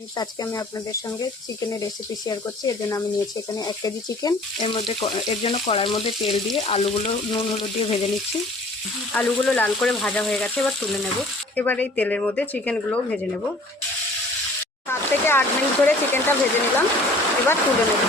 আজকে আমি আপনাদের সঙ্গে চিকেনের রেসিপি শেয়ার করছি। এর জন্য আমি নিয়েছি এখানে 1 কেজি চিকেন। এর জন্য কড়াইয়ের মধ্যে তেল দিয়ে আলুগুলো নুন হলুদ দিয়ে ভেজে নিচ্ছি। আলুগুলো লাল করে ভাজা হয়ে গেছে, এবার তুলে নেব। এবার এই তেলের মধ্যে চিকেনগুলোও ভেজে নেব। 7 থেকে 8 মিনিট ধরে চিকেনটা ভেজে নিলাম, এবার তুলে নেব।